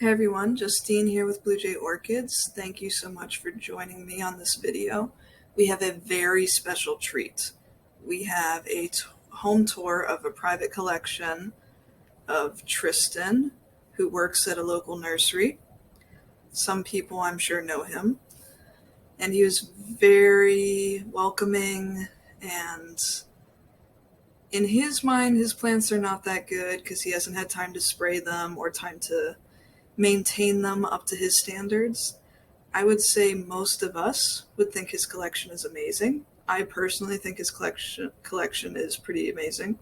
Hey everyone, Justine here with Blue Jay Orchids. Thank you so much for joining me on this video. We have a very special treat. We have a home tour of a private collection of Tristan, who works at a local nursery. Some people I'm sure know him. And he was very welcoming, and in his mind, his plants are not that good because he hasn't had time to spray them or time to maintain them up to his standards. I would say most of us would think his collection is amazing. I personally think his collection is pretty amazing.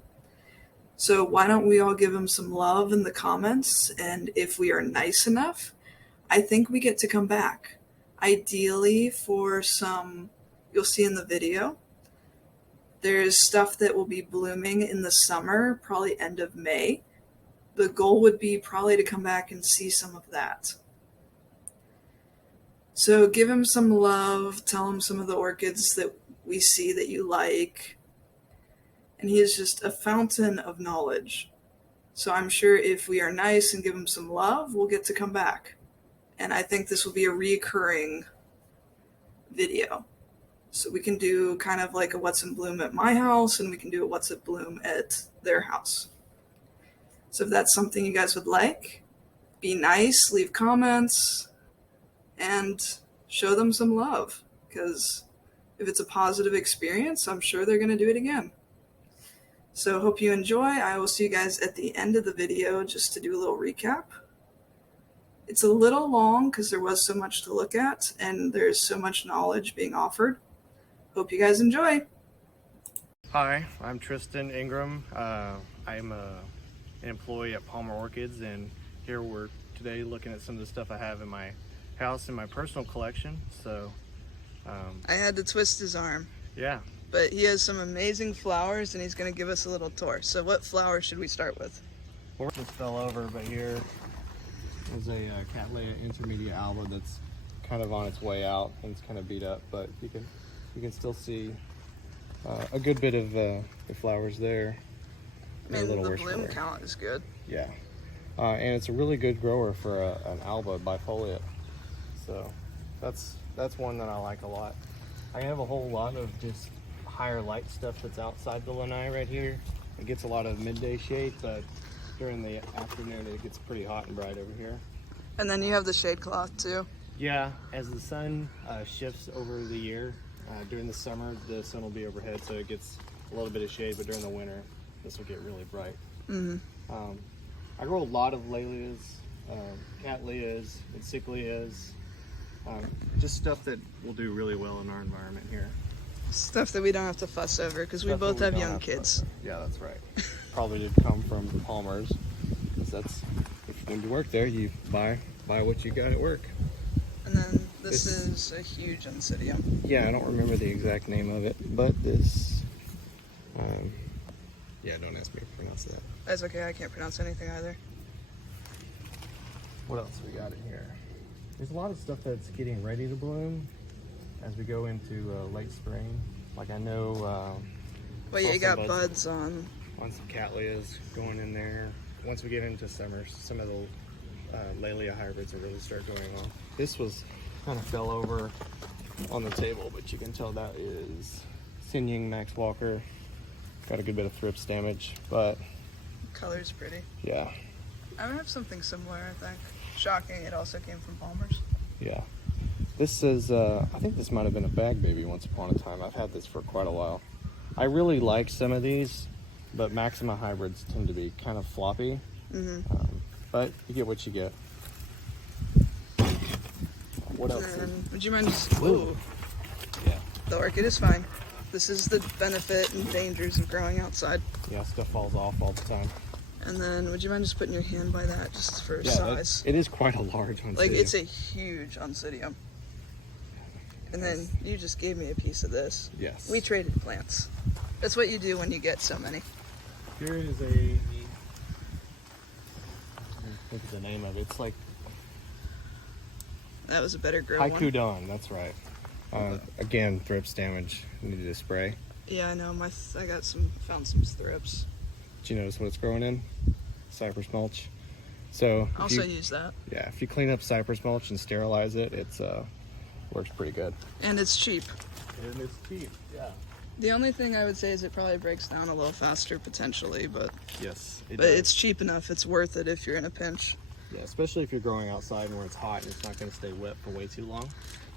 So why don't we all give him some love in the comments, and if we are nice enough, I think we get to come back. Ideally for some, you'll see in the video, there's stuff that will be blooming in the summer, probably end of May. The goal would be probably to come back and see some of that. So give him some love, tell him some of the orchids that we see that you like. And he is just a fountain of knowledge. So I'm sure if we are nice and give him some love, we'll get to come back. And I think this will be a recurring video. So we can do kind of like a what's in bloom at my house, and we can do a what's in bloom at their house. So if that's something you guys would like, be nice, leave comments, and show them some love. Because if it's a positive experience, I'm sure they're going to do it again. So hope you enjoy. I will see you guys at the end of the video just to do a little recap. It's a little long because there was so much to look at, and there's so much knowledge being offered. Hope you guys enjoy. Hi, I'm Tristan Ingram. I'm an employee at Palmer Orchids, and here we're today looking at some of the stuff I have in my house in my personal collection. So I had to twist his arm. Yeah. But he has some amazing flowers, and he's going to give us a little tour. So what flower should we start with? Well, just fell over, but here is a Cattleya intermediate alba that's kind of on its way out, and it's kind of beat up, but you can still see a good bit of the flowers there. I mean, the bloom count is good. Yeah, and it's a really good grower for an alba bifoliate. So that's one that I like a lot. I have a whole lot of just higher light stuff that's outside the lanai right here. It gets a lot of midday shade, but during the afternoon it gets pretty hot and bright over here. And then you have the shade cloth too. Yeah, as the sun shifts over the year, during the summer the sun will be overhead, so it gets a little bit of shade, but during the winter this will get really bright. I grow a lot of Lalias, Cattleyas, and Cyclias, just stuff that will do really well in our environment here. Stuff that we don't have to fuss over because we both have young kids. Yeah, that's right. Probably did come from Palmer's, because that's, when you work there, you buy what you got at work. And then this is a huge Oncidium. Yeah, I don't remember the exact name of it, but this, yeah, don't ask me to pronounce that. That's okay, I can't pronounce anything either. What else we got in here? There's a lot of stuff that's getting ready to bloom as we go into late spring. Like I know... well, yeah, you got buds on some Cattleyas going in there. Once we get into summer, some of the Lalia hybrids will really start going on. This was kind of fell over on the table, but you can tell that is Sinying Max Walker. Got a good bit of thrips damage, but... color's pretty. Yeah. I have something similar, I think. Shocking, it also came from Palmer's. Yeah. This is, I think this might have been a bag baby once upon a time. I've had this for quite a while. I really like some of these, but Maxima hybrids tend to be kind of floppy. But you get what you get. What else? Would you mind just... Ooh. Yeah. The orchid is fine. This is the benefit and dangers of growing outside. Yeah, stuff falls off all the time. And then, would you mind just putting your hand by that, just for size? It is quite a large Oncidium. Like, it's a huge Oncidium. And then, you just gave me a piece of this. Yes. We traded plants. That's what you do when you get so many. Here is a... Look at the name of it. It's like... That was a better grow one. Haiku Dawn, that's right. Again, thrips damage. Needed to spray. Yeah, I know. I found some thrips. Did you notice what it's growing in? Cypress mulch. So Also use that. yeah, if you clean up cypress mulch and sterilize it, it's works pretty good. And it's cheap. And it's cheap, yeah. The only thing I would say is it probably breaks down a little faster potentially, but Yes, but it's cheap enough. It's worth it if you're in a pinch. Yeah, especially if you're growing outside where it's hot and it's not going to stay wet for way too long.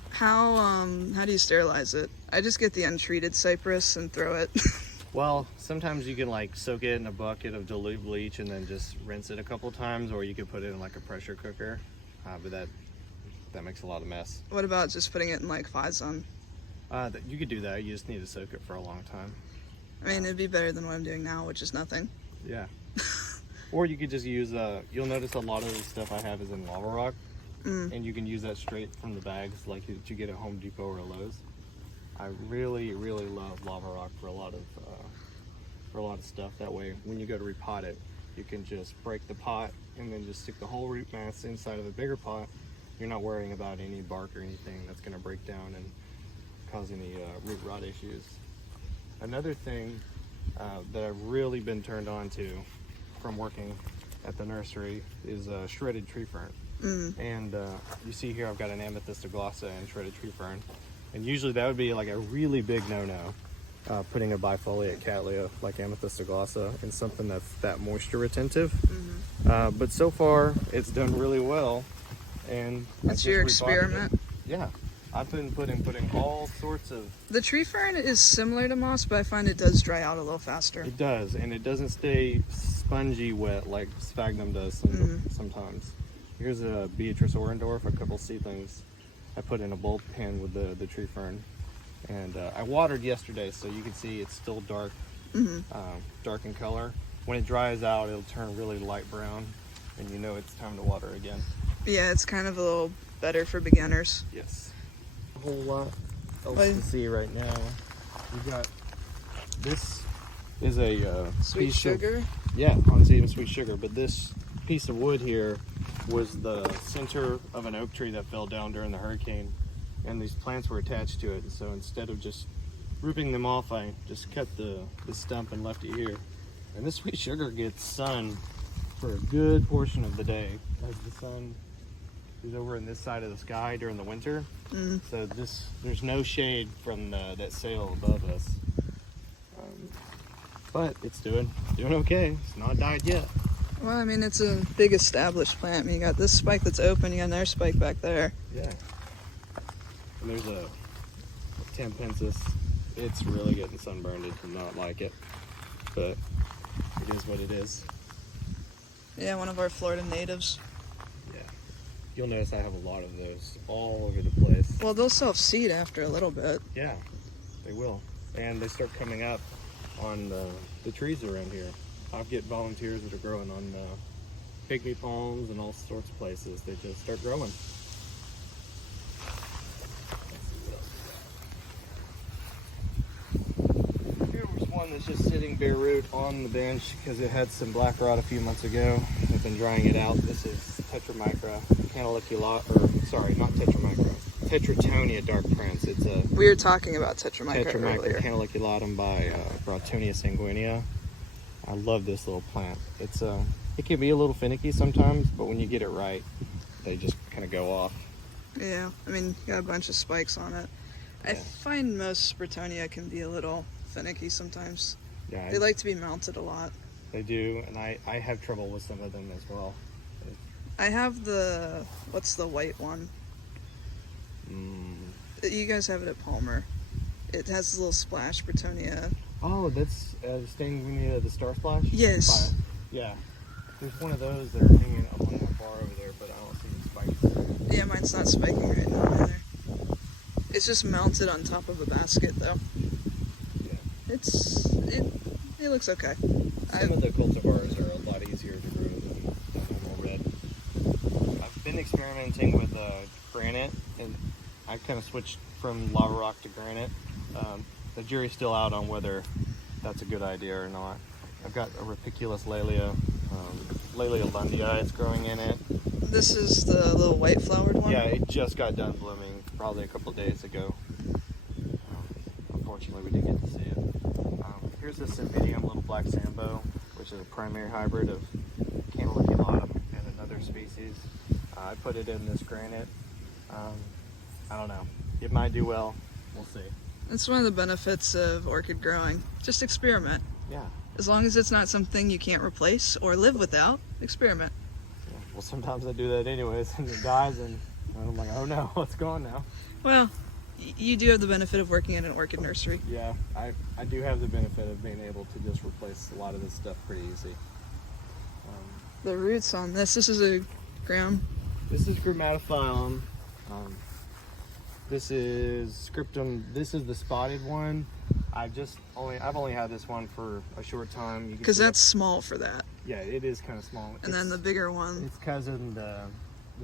How do you sterilize it? I just get the untreated cypress and throw it. Well, sometimes you can like soak it in a bucket of dilute bleach and then just rinse it a couple times, or you can put it in like a pressure cooker, but that makes a lot of mess. What about just putting it in like Fizon? You could do that. You just need to soak it for a long time. I mean, it'd be better than what I'm doing now, which is nothing. Yeah. Or you could just use, you'll notice a lot of the stuff I have is in lava rock, and you can use that straight from the bags like that you get at Home Depot or Lowe's. I really, really love lava rock for a lot of stuff. That way, when you go to repot it, you can just break the pot and then just stick the whole root mass inside of a bigger pot. You're not worrying about any bark or anything that's going to break down and cause any root rot issues. Another thing that I've really been turned on to from working at the nursery is shredded tree fern. And you see here I've got an amethyst glossa and shredded tree fern. And usually that would be like a really big no-no, putting a bifoliate cattleya like amethyst glossa in something that's that moisture retentive. But so far it's done really well. And That's your experiment? Yeah. I've been putting all sorts of... The tree fern is similar to moss, but I find it does dry out a little faster. It does, and it doesn't stay spongy wet like sphagnum does sometimes. Here's a Beatrice Orendorff, a couple seedlings I put in a bulb pen with the tree fern. And I watered yesterday, so you can see it's still dark, dark in color. When it dries out, it'll turn really light brown, and you know it's time to water again. Yeah, it's kind of a little better for beginners. Yes. A whole lot else to see right now. We've got, this is a Sweet sugar? Yeah, on even sweet sugar, but this piece of wood here was the center of an oak tree that fell down during the hurricane, and these plants were attached to it. And so instead of just ripping them off, I just cut the stump and left it here. And this sweet sugar gets sun for a good portion of the day, as the sun is over in this side of the sky during the winter. So there's no shade from that sail above us. But it's doing okay. It's not died yet. Well, I mean, it's a big established plant. I mean, you got this spike that's open, you got another spike back there. Yeah. And there's a Tampensis. It's really getting sunburned. It did not like it. But it is what it is. Yeah, one of our Florida natives. Yeah. You'll notice I have a lot of those all over the place. Well, they'll self-seed after a little bit. Yeah, they will. And they start coming up on the trees around here. I've get volunteers that are growing on pygmy palms and all sorts of places. They just start growing. Let's see what else we got. Here was one that's just sitting bare root on the bench because it had some black rot a few months ago. I've been drying it out. This is Tetramicra canaliculata, or sorry, not Tetramicra. Tetratonia dark prince. It's a We were talking about Tetramicra earlier. Canaliculatum by Browtonia sanguinea. I love this little plant. It's it can be a little finicky sometimes, but when you get it right, they just kind of go off. Yeah, I mean, you got a bunch of spikes on it. I find most Browtonia can be a little finicky sometimes. Yeah, They like to be mounted a lot. they do, and I have trouble with some of them as well. I have what's the white one? You guys have it at Palmer. It has a little splash, Browtonia. Oh, that's Stanguinea, the star splash? Yes. Yeah. There's one of those that are hanging up on that bar over there, but I don't see the spikes. Yeah, mine's not spiking right now either. It's just mounted on top of a basket, though. Yeah. It looks okay. Some of the cultivars are a lot easier to grow than normal red. I've been experimenting with granite, and I kind of switched from lava rock to granite. The jury's still out on whether that's a good idea or not. I've got a Rapiculus Laelia, Laelia lundii, it's growing in it. This is the little white flowered one? Yeah, it just got done blooming probably a couple days ago. Unfortunately, we didn't get to see it. Here's a Cymbidium little black sambo, which is a primary hybrid of Canaliculatum and another other species. I put it in this granite. I don't know. It might do well. We'll see. That's one of the benefits of orchid growing. Just experiment. Yeah. As long as it's not something you can't replace or live without, experiment. Yeah. Well, sometimes I do that anyways, and it dies, and I'm like, oh no, it's gone now. Well, you do have the benefit of working at an orchid nursery. Yeah, I do have the benefit of being able to just replace a lot of this stuff pretty easy. The roots on this is a ground. This is Grammatophyllum. This is Scriptum. This is the spotted one. I've only had this one for a short time. Because that's small for that. Yeah, it is kind of small. And then the bigger one. Its cousin, the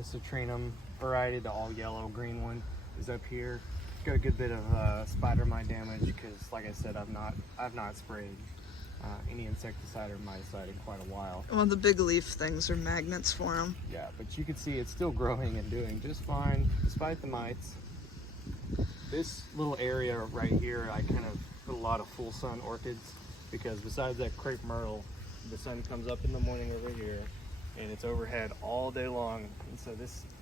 Citrinum variety, the all yellow green one, is up here. It's got a good bit of spider mite damage because, like I said, I've not sprayed any insecticide or miticide in quite a while. Well, the big leaf things are magnets for them. Yeah, but you can see it's still growing and doing just fine despite the mites. This little area right here, I kind of put a lot of full sun orchids because besides that crepe myrtle, the sun comes up in the morning over here and it's overhead all day long. And so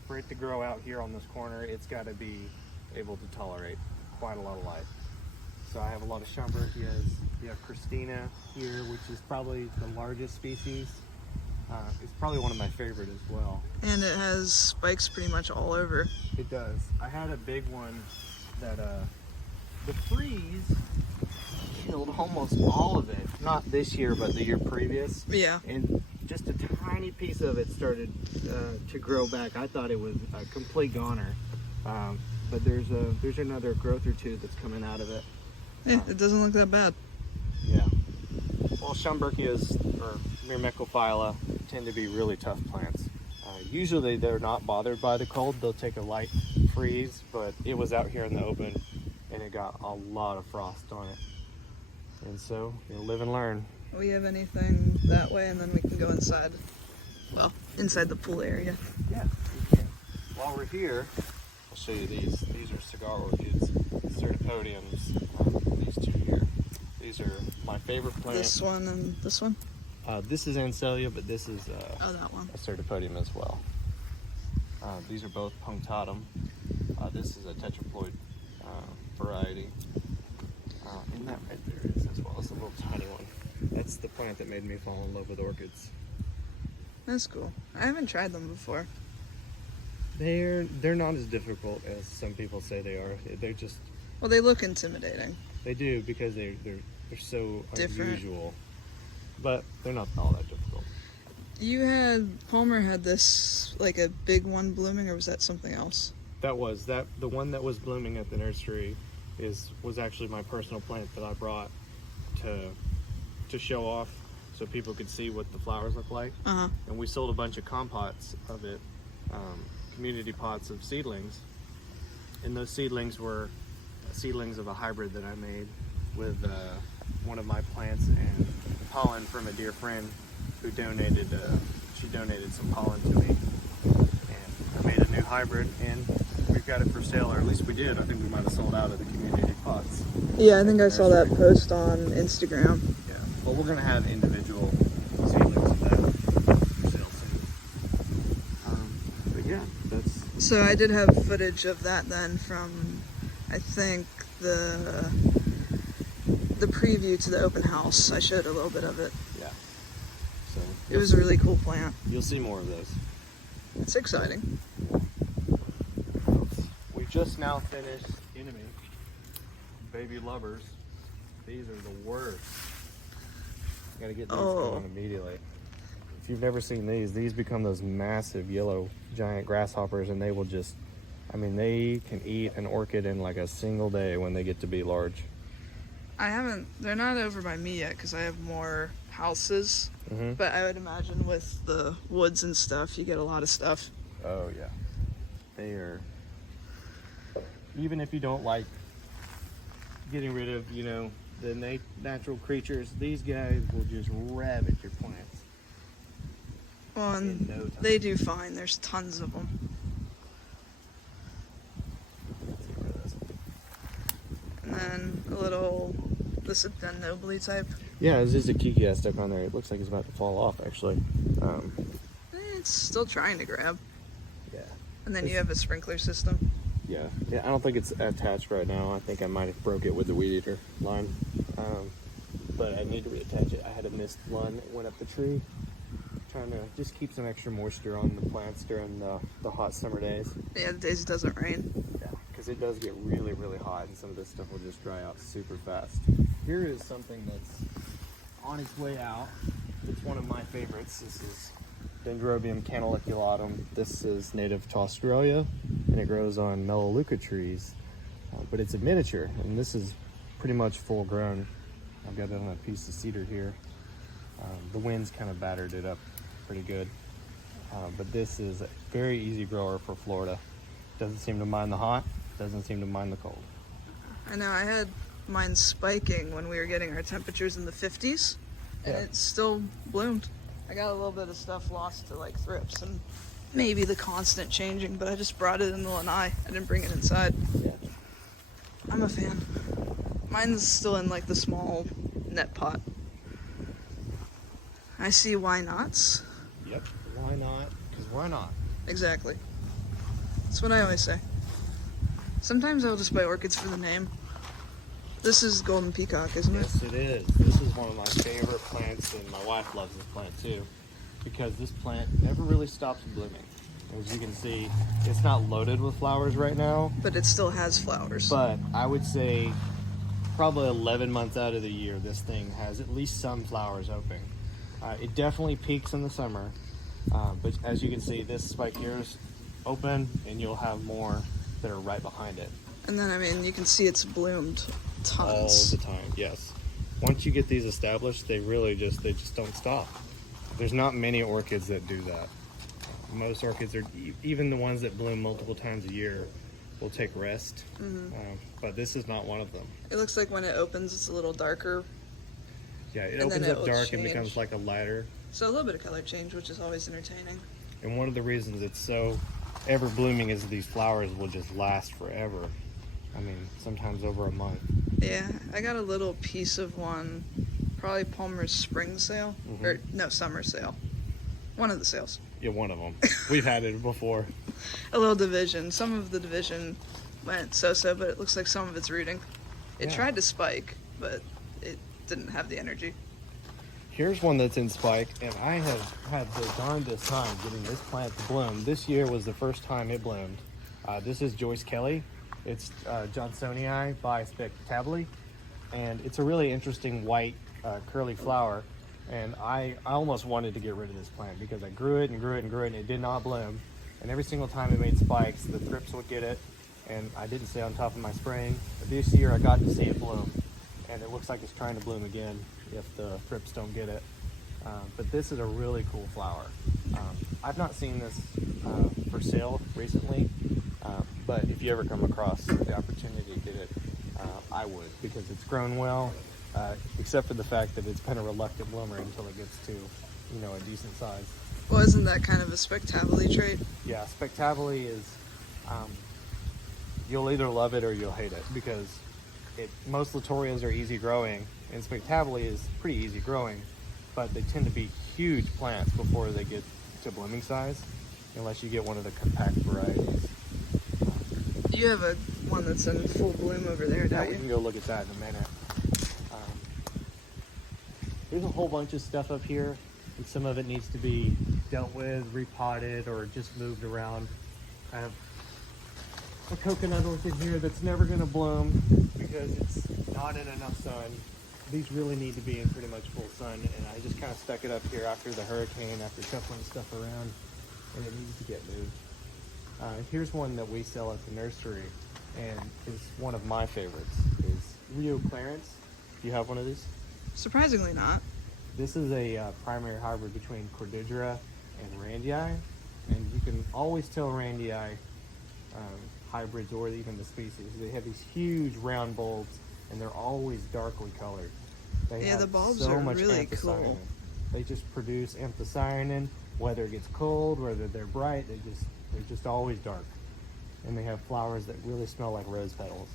for it to grow out here on this corner, it's got to be able to tolerate quite a lot of light. So I have a lot of Schomburgkias. You have Christina here, which is probably the largest species. It's probably one of my favorite as well. And it has spikes pretty much all over. It does. I had a big one that the freeze killed almost all of it. Not this year, but the year previous. Yeah. And just a tiny piece of it started to grow back. I thought it was a complete goner. But there's another growth or two that's coming out of it. Yeah, it doesn't look that bad. Yeah. Well, Schomburgkias or Myrmecophylla tend to be really tough plants. Usually they're not bothered by the cold. They'll take a light freeze, but it was out here in the open and it got a lot of frost on it. And so, live and learn. We have anything that way, and then we can go inside. Well, inside the pool area. Yeah, we can. While we're here, I'll show you these. These are cigar orchids, Certipodiums. These two here. These are my favorite plant. This one and this one? This is Ancelia, but this is that one. a Certipodium as well. These are both punctatum. This is a tetraploid variety. And that right there is as well. It's a little tiny one. That's the plant that made me fall in love with orchids. That's cool. I haven't tried them before. They're not as difficult as some people say they are. They're just... Well, they look intimidating. They do because they're so Different. Unusual. But they're not all that difficult. Palmer had this, like a big one blooming, or was that something else? The one that was blooming at the nursery was actually my personal plant that I brought to show off so people could see what the flowers look like. Uh-huh. And we sold a bunch of compots of it, community pots of seedlings. And those seedlings were seedlings of a hybrid that I made with one of my plants and pollen from a dear friend who donated some pollen to me. And I made a new hybrid and we've got it for sale, or at least we did. I think we might have sold out of the community pots. Yeah, I think I saw that post on Instagram. Yeah, well, we're going to have individual seedlings of that for sale soon. But yeah, that's... So I did have footage of that then from, I think, the preview to the open house. I showed a little bit of it. Yeah. So it was a really cool plant. You'll see more of those. It's exciting. We just now finished Enemy. Baby lovers. These are the worst. Gotta get these going immediately. If you've never seen these become those massive yellow giant grasshoppers, and they will just, they can eat an orchid in like a single day when they get to be large. They're not over by me yet because I have more houses, but I would imagine with the woods and stuff, you get a lot of stuff. Oh yeah. They are, even if you don't like getting rid of, the natural creatures, these guys will just ravage your plants. Well, and in no time. They do fine. There's tons of them. And then this is the nobly type. Yeah, it's just a kiki I stuck on there. It looks like it's about to fall off, actually. it's still trying to grab. Yeah. And then you have a sprinkler system. Yeah. Yeah, I don't think it's attached right now. I think I might have broke it with the weed eater line. But I need to reattach it. I had a missed one that went up the tree. Trying to just keep some extra moisture on the plants during the hot summer days. Yeah, the days it doesn't rain. Yeah, because it does get really, really hot, and some of this stuff will just dry out super fast. Here is something that's on its way out. It's one of my favorites. This is Dendrobium canaliculatum. This is native to Australia, and it grows on melaleuca trees. But it's a miniature, and this is pretty much full grown. I've got it on a piece of cedar here. The wind's kind of battered it up pretty good. But this is a very easy grower for Florida. Doesn't seem to mind the hot, doesn't seem to mind the cold. I know, I had mine spiking when we were getting our temperatures in the 50s, and Yeah. it still bloomed. I got a little bit of stuff lost to like thrips and maybe the constant changing, but I just brought it in the lanai. I didn't bring it inside. Yeah. I'm a fan. Mine's still in like the small net pot. I see why nots. Yep. Why not? Because why not? Exactly. That's what I always say. Sometimes I'll just buy orchids for the name. This is golden peacock, isn't it? Yes, it is. This is one of my favorite plants, and my wife loves this plant too, because this plant never really stops blooming. As you can see, it's not loaded with flowers right now, But it still has flowers. but I would say probably 11 months out of the year, this thing has at least some flowers open. It definitely peaks in the summer, but as you can see, this spike here is open, and you'll have more that are right behind it. And then, I mean, you can see it's bloomed All tons. the time, yes. Once you get these established, they just don't stop. There's not many orchids that do that. Most orchids are, even the ones that bloom multiple times a year, will take rest. But this is not one of them. It looks like when it opens, it's a little darker. Yeah, it And then opens it up will dark and change. becomes like a lighter. So a little bit of color change, which is always entertaining. And one of the reasons it's so ever blooming is these flowers will just last forever. I mean, sometimes over a month. Yeah, I got a little piece of one, probably Palmer's spring sale, or no, summer sale. One of the sales. Yeah, one of them. We've had it before. A little division. Some of the division went so-so, but it looks like some of it's rooting. It Yeah. tried to spike, but it didn't have the energy. Here's one that's in spike, and I have had the darndest time getting this plant to bloom. This year was the first time it bloomed. This is Joyce Kelly. It's Johnsonii by Spectably, and it's a really interesting white curly flower. And I almost wanted to get rid of this plant because I grew it and grew it and grew it, and it did not bloom. And every single time it made spikes, the thrips would get it, and I didn't stay on top of my spraying. But this year I got to see it bloom, and it looks like it's trying to bloom again if the thrips don't get it. But this is a really cool flower. I've not seen this for sale recently, but if you ever come across the opportunity to get it, I would, because it's grown well, except for the fact that it's been a reluctant bloomer until it gets to, a decent size. Well, isn't that kind of a spectacular trait? Yeah, Spectably is, you'll either love it or you'll hate it, because most Latorias are easy growing, and Spectably is pretty easy growing, but they tend to be huge plants before they get to blooming size, unless you get one of the compact varieties. You have a one that's in full bloom over there, Yeah, don't we you? can go look at that in a minute. There's a whole bunch of stuff up here, and some of it needs to be dealt with, repotted, or just moved around. I have a coconut orchid here that's never going to bloom because it's not in enough sun. These really need to be in pretty much full sun, and I just kind of stuck it up here after the hurricane, after shuffling stuff around, and it needs to get moved. Here's one that we sell at the nursery, and is one of my favorites, is Rio Clarence. Do you have one of these? Surprisingly not. This is a primary hybrid between Cordillera and Randii, and you can always tell Randii hybrids, or even the species. They have these huge round bulbs, and they're always darkly colored. They Yeah, have the bulbs so are much really anthocyanin. cool. They just produce anthocyanin, whether it gets cold, whether they're bright, they're just always dark. And they have flowers that really smell like rose petals.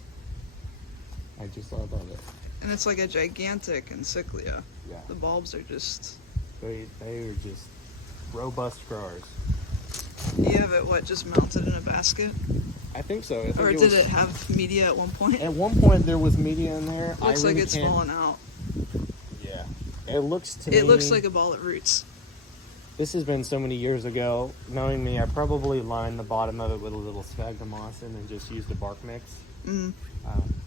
I just love it. And it's like a gigantic encyclia. Yeah. The bulbs are just... They are just robust growers. You have it, what, just mounted in a basket? I think so. I think Or did it have media at one point? At one point there was media in there. Looks like it's fallen out. Yeah. It looks to me... It looks like a ball of roots. This has been so many years ago. Knowing me, I probably lined the bottom of it with a little sphagnum moss and then just used a bark mix. Mm.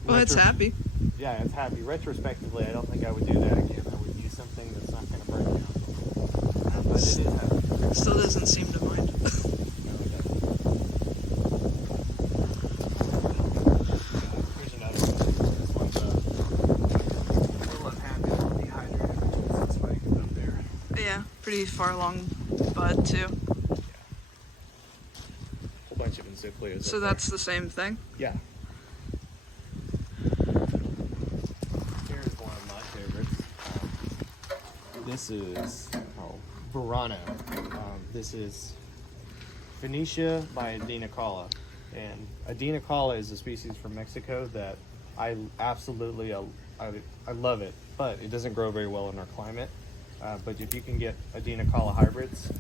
Well, it's happy. Yeah, it's happy. Retrospectively, I don't think I would do that again. I would use something that's not going to break down. But it is happy. Still doesn't seem to mind. No, it doesn't. Here's another one. This one's a little unhappy, a little dehydrated. That's why it's up there. Yeah, pretty far along bud too. Yeah. Whole bunch of encyclias. So that's the same thing? Yeah. Here's one of my favorites. This is Verano. This is Phoenicia by Adinacala. And Adinacala is a species from Mexico that I absolutely, I love it, but it doesn't grow very well in our climate. But if you can get Adinacala hybrids,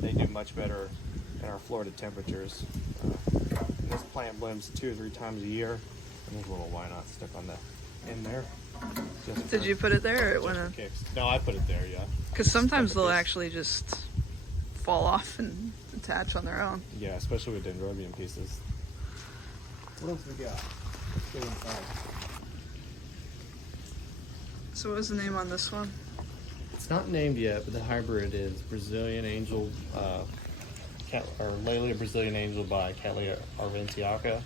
they do much better in our Florida temperatures. This plant blooms 2 or 3 times a year, and there's a little why not stuck on the in there. Did you put it there or it went in? No, I put it there, yeah. Because sometimes they'll actually just fall off and attach on their own. Yeah, especially with dendrobium pieces. What else we got? Let's get inside. So what was the name on this one? It's not named yet, but the hybrid is Brazilian Angel, or Laelia Brazilian Angel by Cattleya arventiaca.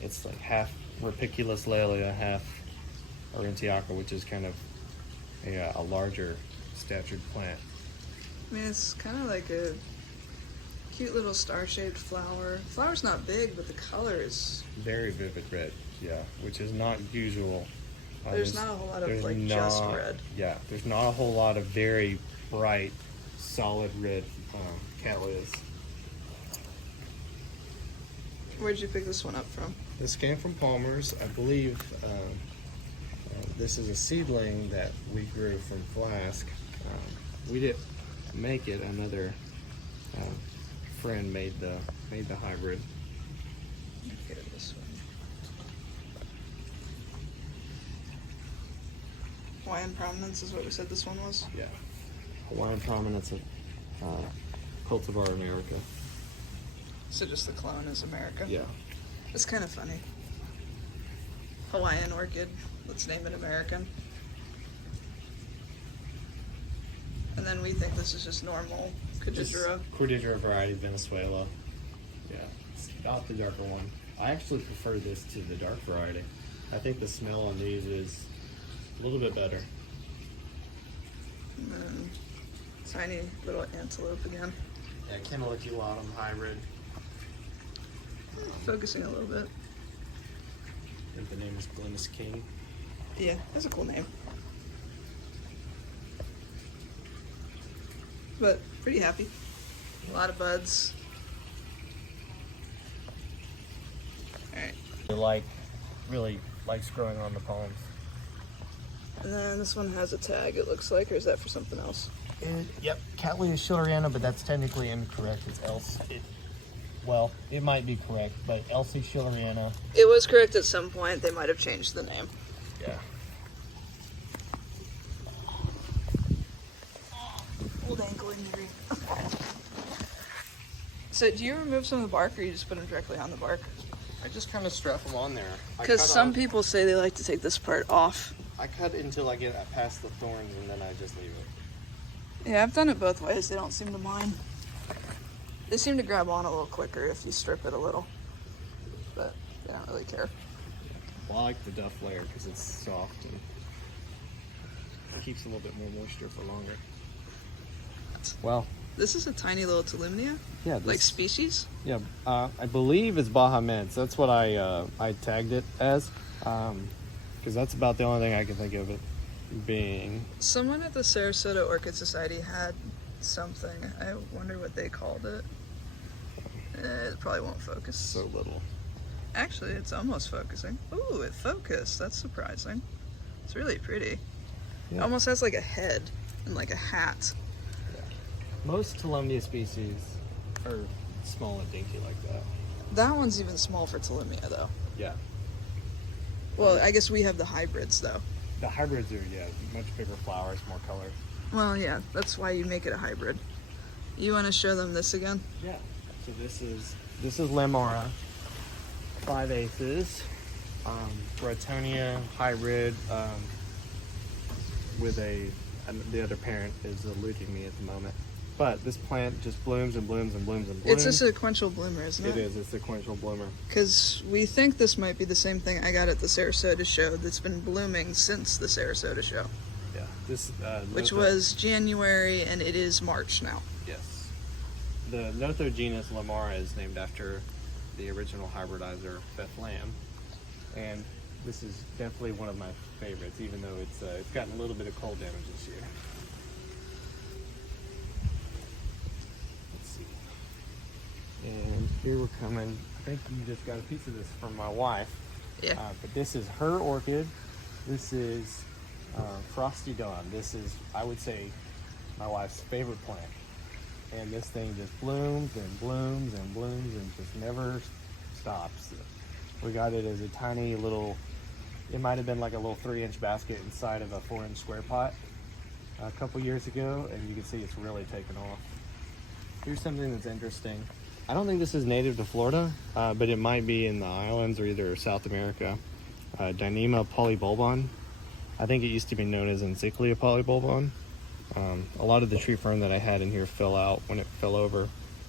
It's like half Rapiculus Laelia, half arventiaca, which is kind of a larger statured plant. I mean, it's kind of like a cute little star-shaped flower. The flower's not big, but the color is... Very vivid red, yeah, which is not usual. There's not a whole lot of, like, just red. Yeah, there's not a whole lot of very bright, solid red cattleyas. Where'd you pick this one up from? This came from Palmer's. I believe this is a seedling that we grew from Flask. We didn't make it. Another friend made the hybrid. Okay, this one. Hawaiian Prominence is what we said this one was? Yeah. Hawaiian Prominence of Cultivar America. So just the clone is America? Yeah. It's kind of funny. Hawaiian orchid, let's name it American. And then we think this is just normal Cordillera. Cordillera variety, Venezuela. Yeah, it's about the darker one. I actually prefer this to the dark variety. I think the smell on these is a little bit better. And then tiny little antelope again. Yeah, Cantaliculatum hybrid. Focusing a little bit. I think the name is Glennis King. Yeah, that's a cool name. But pretty happy. A lot of buds. Alright. Really likes growing on the palms. And then this one has a tag, it looks like, or is that for something else? Yep, Cattleya schilleriana, but that's technically incorrect. It's well, it might be correct, but Elsie schilleriana. It was correct at some point. They might have changed the name. Yeah. Old ankle injury. So do you remove some of the bark, or you just put them directly on the bark? I just kind of strap them on there. Because some people say they like to take this part off. I cut it until I get past the thorns, and then I just leave it. Yeah, I've done it both ways. They don't seem to mind. They seem to grab on a little quicker if you strip it a little. But they don't really care. Well, I like the duff layer because it's soft and it keeps a little bit more moisture for longer. Well, this is a tiny little Tolumnia? Yeah. Like species? Yeah, I believe it's Baja Meds. That's what I tagged it as. Because that's about the only thing I can think of it being. Someone at the Sarasota Orchid Society had something. I wonder what they called it. It probably won't focus. So little. Actually, it's almost focusing. Ooh, it focused. That's surprising. It's really pretty. Yeah. It almost has like a head and like a hat. Most Tolumnia species are small and dainty like that. That one's even small for Tolumnia, though. Yeah. Well, I guess we have the hybrids, though. The hybrids are, yeah, much bigger flowers, more color. Well, yeah, that's why you make it a hybrid. You want to show them this again? Yeah. So this is Lamara, 5 aces, Bretonia hybrid, with the other parent is eluding me at the moment. But this plant just blooms and blooms and blooms and blooms. It's a sequential bloomer, isn't it? It is. It's a sequential bloomer. Because we think this might be the same thing I got at the Sarasota show that's been blooming since the Sarasota show. Yeah. This which was January, and it is March now. Yes. The Notho genus Lamara is named after the original hybridizer Beth Lamb, and this is definitely one of my favorites, even though it's gotten a little bit of cold damage this year. Let's see. And here we're coming. I think you just got a piece of this from my wife. Yeah. But this is her orchid. This is Frosty Dawn. This is, I would say, my wife's favorite plant. And this thing just blooms and blooms and blooms and just never stops. We got it as a tiny little, it might have been like a little 3-inch basket inside of a 4-inch square pot a couple years ago, and you can see it's really taken off. Here's something that's interesting. I don't think this is native to Florida, but it might be in the islands or either South America. Dyneema polybulbon. I think it used to be known as Encyclia polybulbon. A lot of the tree fern that I had in here fell out when it fell over,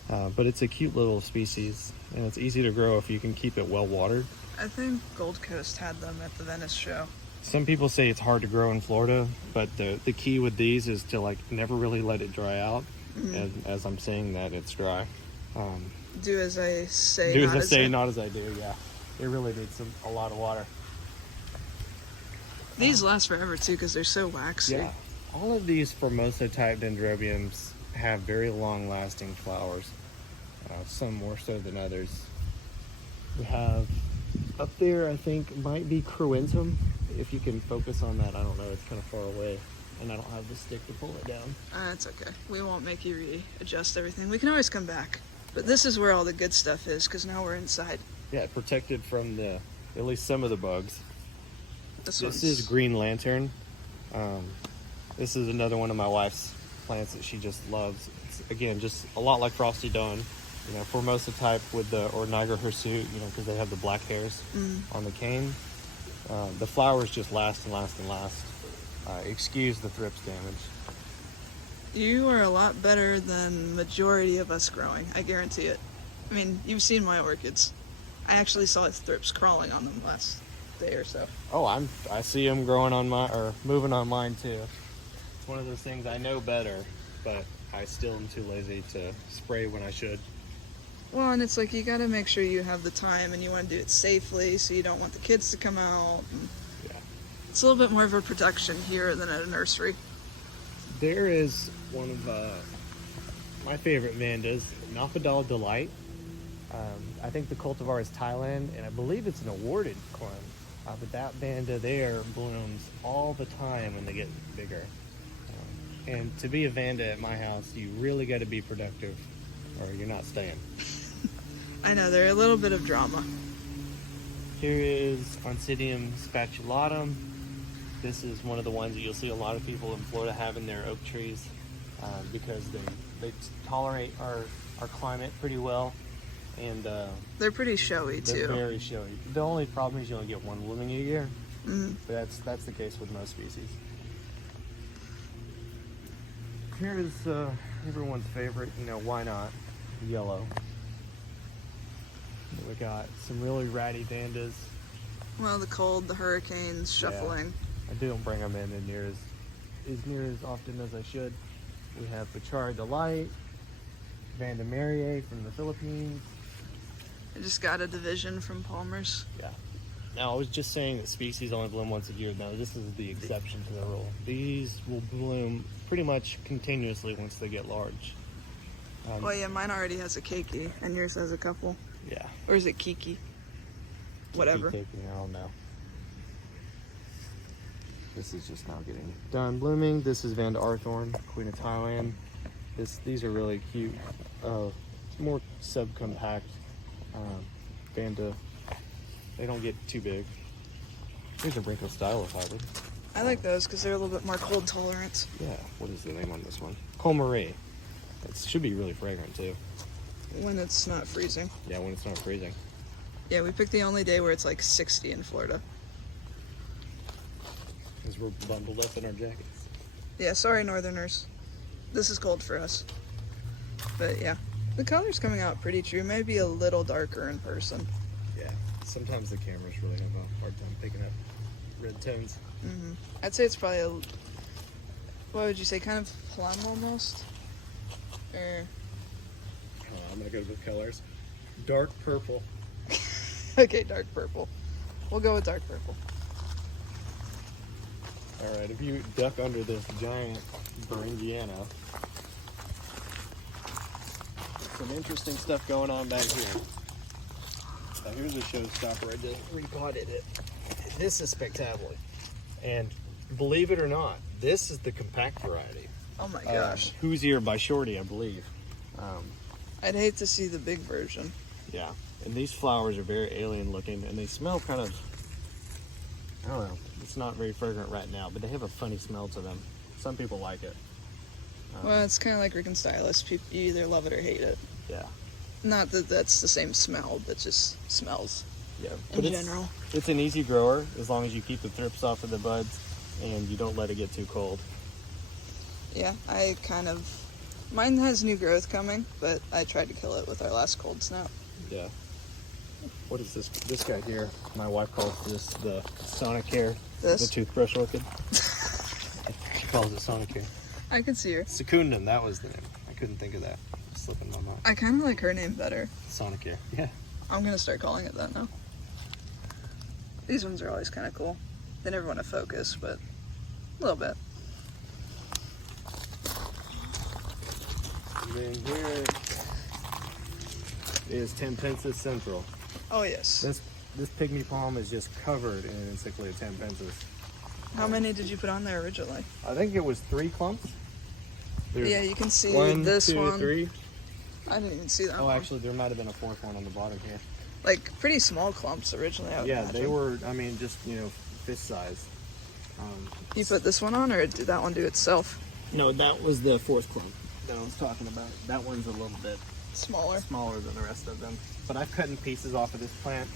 but it's a cute little species, and it's easy to grow if you can keep it well watered. I think Gold Coast had them at the Venice show. Some people say it's hard to grow in Florida, but the key with these is to like never really let it dry out. And as I'm saying that, it's dry. Do as I say. Do as I say, not as I do. Yeah, it really needs a lot of water. These last forever too because they're so waxy. Yeah. All of these Formosa type dendrobiums have very long lasting flowers, some more so than others. We have up there, I think, might be Cruentum. If you can focus on that, I don't know, it's kind of far away, and I don't have the stick to pull it down. It's okay. We won't make you readjust everything. We can always come back. But this is where all the good stuff is, because now we're inside. Yeah, protected from at least some of the bugs. This is Green Lantern. This is another one of my wife's plants that she just loves. It's, again, just a lot like Frosty Dawn, Formosa type with or Niger hirsute, because they have the black hairs on the cane. The flowers just last and last and last. Excuse the thrips damage. You are a lot better than majority of us growing, I guarantee it. I mean, you've seen my orchids. I actually saw thrips crawling on them last day or so. Oh, I see them growing on moving on mine too. It's one of those things I know better, but I still am too lazy to spray when I should. Well, and it's like you got to make sure you have the time and you want to do it safely, so you don't want the kids to come out. Yeah. It's a little bit more of a production here than at a nursery. There is one of my favorite vandas, Nafadal Delight. I think the cultivar is Thailand, and I believe it's an awarded clone. But that vanda there blooms all the time when they get bigger. And to be a vanda at my house, you really got to be productive, or you're not staying. I know, they're a little bit of drama. Here is Oncidium spatulatum. This is one of the ones that you'll see a lot of people in Florida have in their oak trees because they tolerate our climate pretty well. And they're pretty showy too. They're very showy. The only problem is you only get one blooming a year. But that's the case with most species. Here is everyone's favorite, why not? Yellow. We got some really ratty vandas. Well, the cold, the hurricanes, shuffling. Yeah, I don't bring them in near as often as I should. We have Pachara Delight, Vanda Mariae from the Philippines. I just got a division from Palmer's. Yeah. Now, I was just saying that species only bloom once a year. No, this is the exception to the rule. These will bloom pretty much continuously once they get large. Well, yeah, mine already has a keiki, and yours has a couple. Yeah. Or is it kiki? Whatever. I don't know. This is just now getting done blooming. This is Vanda Arthorn, Queen of Thailand. These are really cute. More subcompact Vanda. They don't get too big. Here's a Brinko Stylo hybrid. I like those because they're a little bit more cold tolerant. Yeah, what is the name on this one? Col Marie. It should be really fragrant too. When it's not freezing. Yeah, when it's not freezing. Yeah, we picked the only day where it's like 60 in Florida. Because we're bundled up in our jackets. Yeah, sorry, Northerners. This is cold for us. But yeah, the color's coming out pretty true. Maybe a little darker in person. Yeah, sometimes the cameras really have a hard time picking up red tones. I'd say it's probably a, what would you say, kind of plum almost? Or I'm gonna go with colors. Dark purple. okay, dark purple. We'll go with dark purple. All right, if you duck under this giant Beringiana, some interesting stuff going on back here. Now here's a showstopper. I just repotted it. This is spectacular. And believe it or not, this is the compact variety. Oh my gosh. Hoosier by Shorty, I believe. I'd hate to see the big version. Yeah, and these flowers are very alien looking, and they smell kind of, I don't know, it's not very fragrant right now, but they have a funny smell to them. Some people like it. Well, it's kind of like Rick and Stylus. You either love it or hate it. Yeah. Not that that's the same smell, but just smells Yeah. in general. It's an easy grower as long as you keep the thrips off of the buds and you don't let it get too cold. Yeah, mine has new growth coming, but I tried to kill it with our last cold snap. Yeah. What is this? This guy here, my wife calls this the Sonicare, This? the toothbrush orchid. She calls it Sonicare. I can see her. Secundum, that was the name. I couldn't think of that. It's slipping my mind. I kind of like her name better. Sonicare, yeah. I'm going to start calling it that now. These ones are always kind of cool. They never want to focus, but a little bit. And then here is Tempensis Central. Oh, yes. This pygmy palm is just covered in Encyclia tempensis. How many did you put on there originally? I think it was 3 clumps. There's Yeah, you can see one, this 2, one. 3. I didn't even see that Oh, one. actually, there might have been a 4th one on the bottom here. Like, pretty small clumps originally, I would Yeah, imagine. they were, I mean, just, fist size. You put this one on, or did that one do itself? No, that was the 4th clump that I was talking about. That one's a little bit Smaller. smaller than the rest of them. But I've cut in pieces off of this plant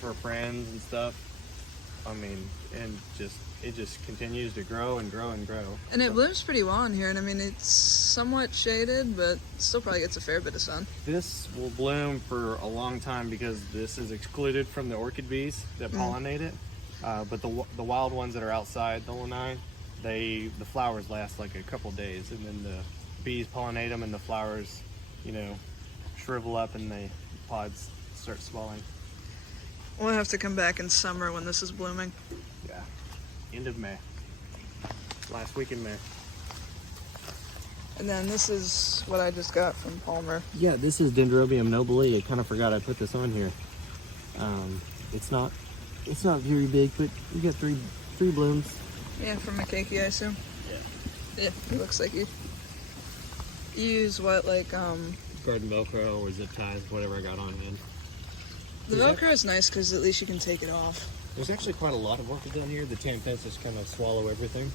for friends and stuff. I mean, and it just continues to grow and grow and grow. And it blooms pretty well in here, and I mean, it's somewhat shaded, but still probably gets a fair bit of sun. This will bloom for a long time because this is excluded from the orchid bees that pollinate it. But the wild ones that are outside the lanai, the flowers last like a couple days, and then the bees pollinate them, and the flowers, shrivel up, and the pods start swelling. We'll have to come back in summer when this is blooming. Yeah, end of May. Last week in May. And then this is what I just got from Palmer. Yeah, this is Dendrobium nobile. I kind of forgot I put this on here. It's not very big, but you got three blooms. Yeah, from Makeki, I assume. Yeah. Yeah, it looks like you use what, like, Garden Velcro or zip ties, whatever I got on hand. the Velcro is nice because at least you can take it off. There's actually quite a lot of orchids down here. The Tempensis kind of swallow everything.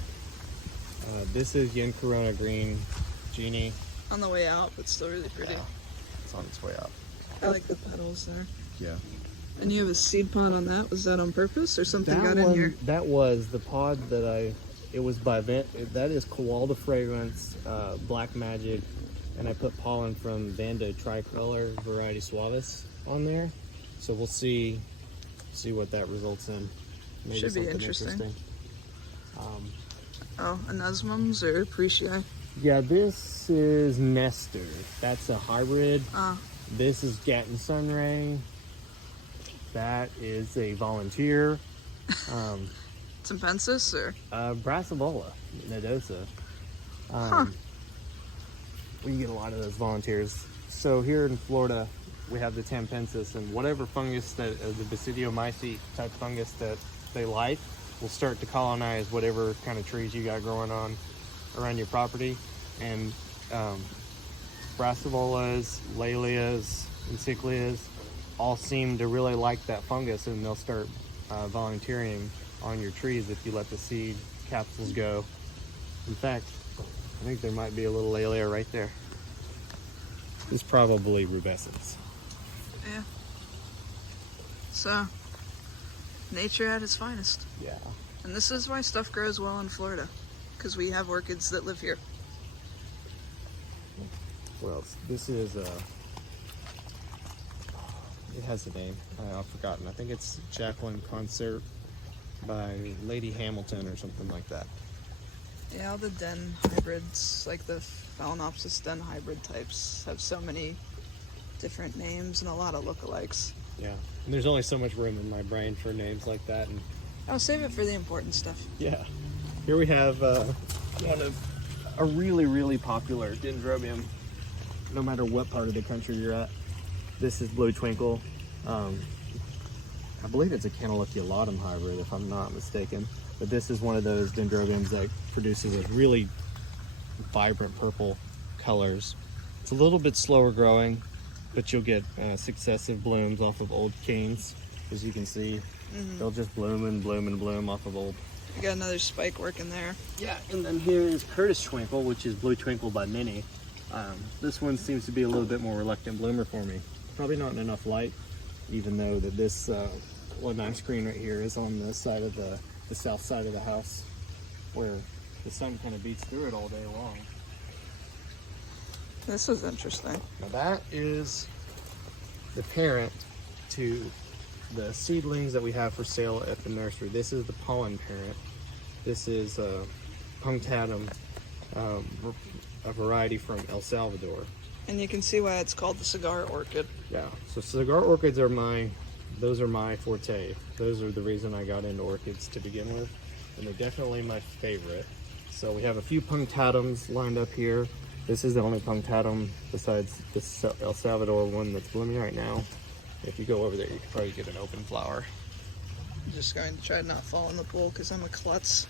This is Yen Corona Green Genie. On the way out, but still really pretty. Yeah, it's on its way out. I like the petals there. Yeah. And you have a seed pod on that. Was that on purpose or something got in here? That was the pod that it was by that is Koalda Fragrance, Black Magic, and I put pollen from Vanda Tricolor Variety Suavis on there. So we'll see what that results in. Maybe Should be something interesting. Oh, anesmums or appreciae? Yeah, this is Nestor. That's a hybrid. This is Gatton Sunray. That is a volunteer. Tempensis or? Brassivola, nodosa. We get a lot of those volunteers. So here in Florida, we have the Tempensis, and whatever fungus that the Basidiomycete type fungus that they like will start to colonize whatever kind of trees you got growing on around your property. And Brassavolas, Lalias, Encyclias all seem to really like that fungus, and they'll start volunteering on your trees if you let the seed capsules go. In fact, I think there might be a little Lalia right there. It's probably rubescens. Yeah. So, nature at its finest. Yeah. And this is why stuff grows well in Florida, because we have orchids that live here. Well, this is it has a name. I've forgotten. I think it's Jacqueline Concert by Lady Hamilton or something like that. Yeah, all the den hybrids, like the Phalaenopsis den hybrid types, have so many different names and a lot of lookalikes. Yeah, and there's only so much room in my brain for names like that. And I'll save it for the important stuff. yeah, here we have one of a really popular dendrobium, no matter what part of the country you're at. This is Blue Twinkle. I believe it's a Cantalouculatum hybrid, if I'm not mistaken. But this is one of those dendrobiums that produces a really vibrant purple colors. It's a little bit slower growing, but you'll get successive blooms off of old canes. As you can see, they'll just bloom and bloom and bloom off of old. You got another spike working there. Yeah, and then here is Curtis Twinkle, which is Blue Twinkle by Minnie. This one seems to be a little bit more reluctant bloomer for me. Probably not in enough light, even though that this lanai screen right here is on the side of the south side of the house, where the sun kind of beats through it all day long. This is interesting. Now that is the parent to the seedlings that we have for sale at the nursery. This is the pollen parent. This is punctatum, a variety from El Salvador. And you can see why it's called the cigar orchid. Yeah, so cigar orchids are my forte. Those are the reason I got into orchids to begin with, and they're definitely my favorite. So we have a few punctatums lined up here. This is the only punctatum besides this El Salvador one that's blooming right now. If you go over there, you can probably get an open flower. I'm just going to try to not fall in the pool because I'm a klutz.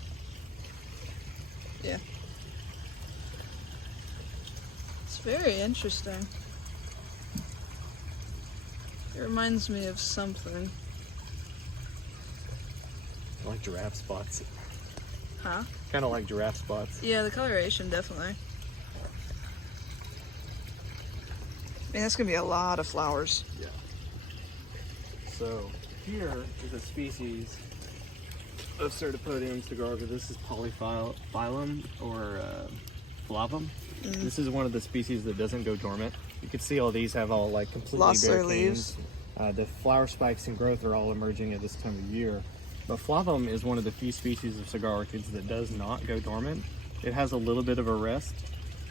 Yeah. It's very interesting. It reminds me of something. I like giraffe spots. Huh? Kind of like giraffe spots. Yeah, the coloration, definitely. I mean, that's going to be a lot of flowers. Yeah. So here is a species of Certipodium cigarga. This is Polyphyllum or Flavum. This is one of the species that doesn't go dormant. You can see all these have all like completely Lost bare their leaves. canes. The flower spikes and growth are all emerging at this time of year. But Flavum is one of the few species of cigar orchids that does not go dormant. It has a little bit of a rest,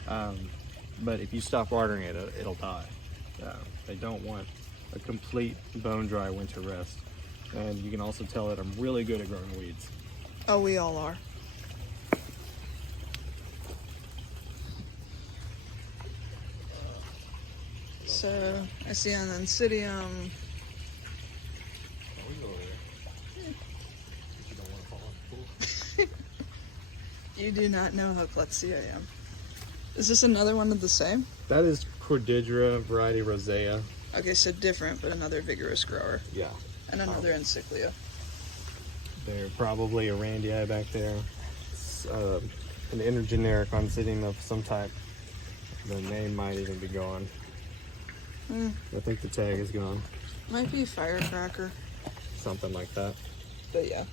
but if you stop watering it, it'll die. They don't want a complete bone dry winter rest. And you can also tell that I'm really good at growing weeds. Oh, we all are. So, I see an Oncidium. You do not know how klutzy I am. Is this another one of the same? That is Cordidra variety rosea. Okay, so different, but another vigorous grower. Yeah. And another Encyclia. They're probably a Randii back there. It's, an intergeneric Oncidium of some type. The name might even be gone. I think the tag is gone. Might be Firecracker. Something like that. But yeah.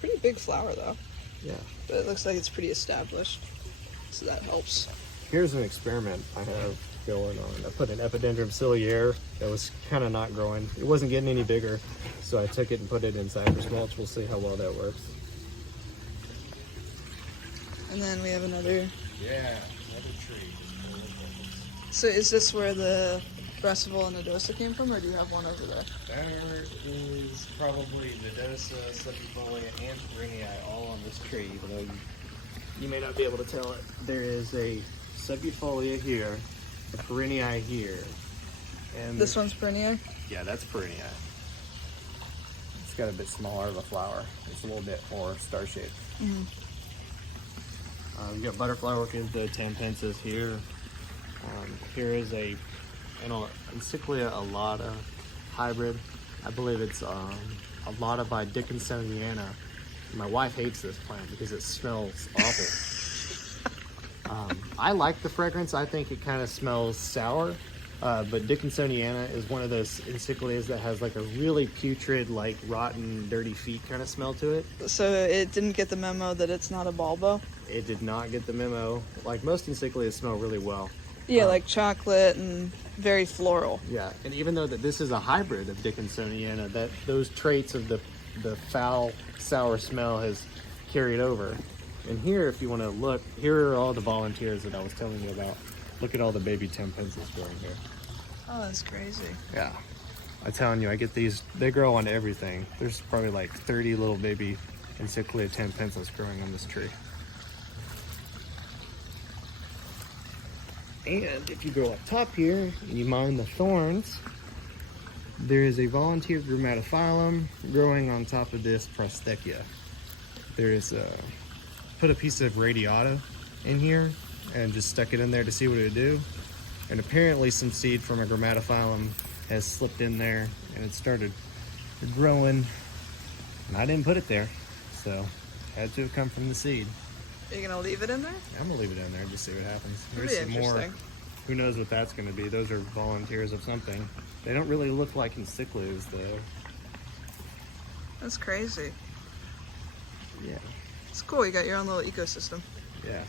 Pretty big flower though. Yeah. But it looks like it's pretty established. So that helps. Here's an experiment I have going on. I put an Epidendrum ciliare that was kind of not growing. It wasn't getting any bigger. So I took it and put it in cypress mulch. We'll see how well that works. And then we have another. Yeah, another tree. So is this where the Brassivola and Nodosa came from, or do you have one over there? There is probably Nodosa, Subbifolia, and Perenniae all on this tree, although you may not be able to tell it. There is a Subbifolia here, a Perenniae here, and This one's Perenniae? yeah, that's Perenniae. It's got a bit smaller of a flower. It's a little bit more star-shaped. You got butterfly orchid, the Tampensis here. Here is an Encyclia alata hybrid. I believe it's alata by Dickinsoniana. My wife hates this plant because it smells awful. I like the fragrance. I think it kind of smells sour, but Dickinsoniana is one of those encyclias that has like a really putrid, like rotten, dirty feet kind of smell to it. So it didn't get the memo that it's not a bulbo? It did not get the memo. Like most encyclias smell really well. Yeah, like chocolate and very floral. Yeah, and even though that this is a hybrid of Dickinsoniana, that those traits of the foul, sour smell has carried over. And here, if you want to look, here are all the volunteers that I was telling you about. Look at all the baby Tempensis growing here. Oh, that's crazy. Yeah, I'm telling you, I get these. They grow on everything. There's probably like 30 little baby Encyclia Tempensis growing on this tree. And if you go up top here and you mind the thorns, there is a volunteer grammatophyllum growing on top of this Prostechia. There is put a piece of radiata in here and just stuck it in there to see what it would do. And apparently some seed from a grammatophyllum has slipped in there and it started growing. And I didn't put it there, so it had to have come from the seed. Are you gonna leave it in there? I'm gonna leave it in there and just see what happens. Pretty interesting. Who knows what that's gonna be? Those are volunteers of something. They don't really look like encyclias though. That's crazy. Yeah. It's cool, you got your own little ecosystem. Yeah.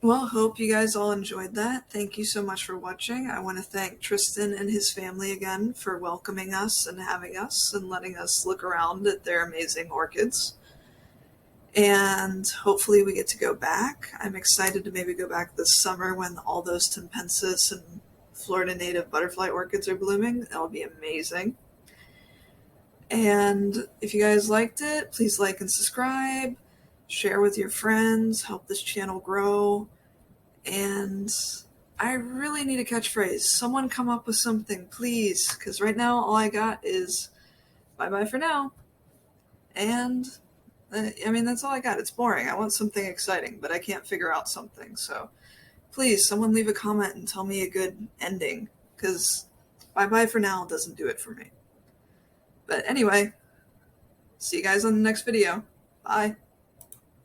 Well, hope you guys all enjoyed that. Thank you so much for watching. I want to thank Tristan and his family again for welcoming us and having us and letting us look around at their amazing orchids. And hopefully we get to go back. I'm excited to maybe go back this summer when all those Tempensis and Florida native butterfly orchids are blooming. That'll be amazing. And if you guys liked it, please like and subscribe. Share with your friends, help this channel grow. And I really need a catchphrase. Someone come up with something, please, because right now all I got is bye-bye for now. And, I mean, that's all I got. It's boring. I want something exciting, but I can't figure out something. So please, someone leave a comment and tell me a good ending, because bye-bye for now doesn't do it for me. But anyway, see you guys on the next video. Bye.